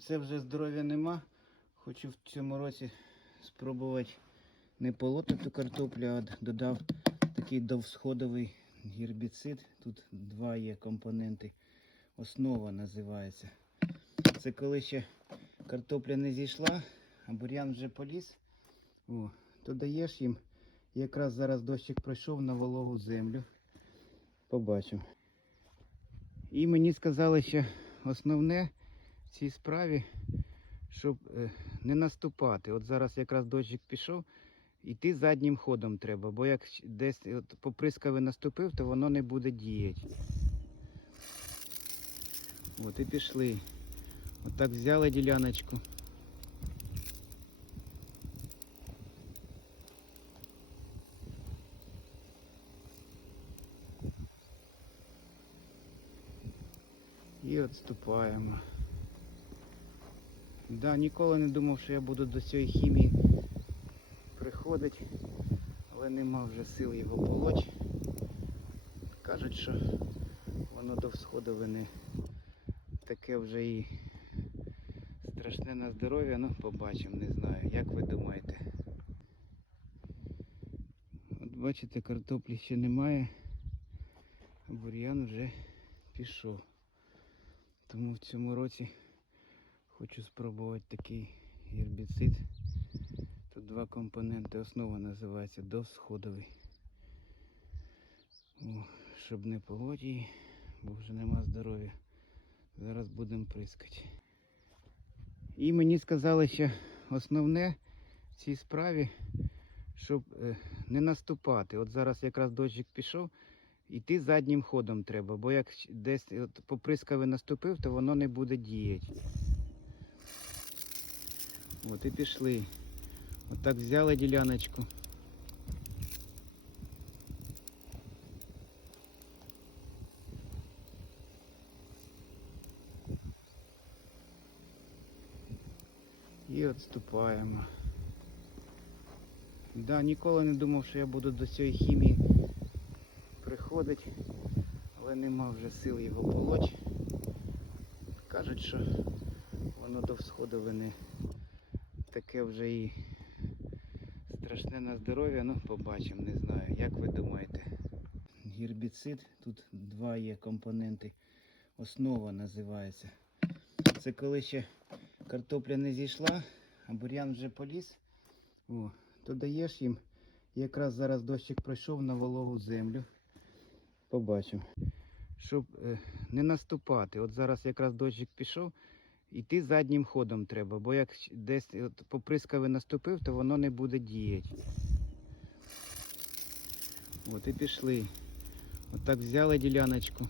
Це вже здоров'я нема. Хочу в цьому році спробувати не полотати картоплю, а додав такий довсходовий гербіцид. Тут два є компоненти. Основа називається. Це коли ще картопля не зійшла, а бур'ян вже поліз. О, то даєш їм. Якраз зараз дощик пройшов на вологу землю. Побачимо. І мені сказали, що основне в цій справі, щоб е, не наступати. От зараз якраз дощик пішов, іти заднім ходом треба, бо як десь от поприскави наступив, то воно не буде діяти. От і пішли. Отак взяли діляночку. І відступаємо. Да, ніколи не думав, що я буду до цієї хімії приходити, але нема вже сил його полоть. Кажуть, що воно до всходу не таке вже і страшне на здоров'я, ну побачимо, не знаю. Як ви думаєте? От бачите, картоплі ще немає, а бур'ян вже пішов. Тому в цьому році хочу спробувати такий гербіцид. Тут два компоненти. Основа називається довсходовий. О, щоб не її, бо вже нема здоров'я. Зараз будемо прискати. І мені сказали, що основне в цій справі, щоб е, не наступати. От зараз якраз дощик пішов, іти заднім ходом треба, бо як десь от поприскави наступив, то воно не буде діяти. От і пішли. Отак взяли діляночку. І відступаємо. Да, ніколи не думав, що я буду до цієї хімії приходити, але нема вже сил його полоть. Кажуть, що воно до всходу не таке вже і страшне на здоров'я, ну побачимо, не знаю. Як ви думаєте? Гербіцид, тут два є компоненти. Основа називається. Це коли ще картопля не зійшла, а бур'ян вже поліз. О, то даєш їм. Якраз зараз дощик пройшов на вологу землю. Побачимо. Щоб е, не наступати. От зараз якраз дощик пішов, іти заднім ходом треба, бо як десь от поприскави наступив, то воно не буде діяти. От і пішли. Отак взяли діляночку.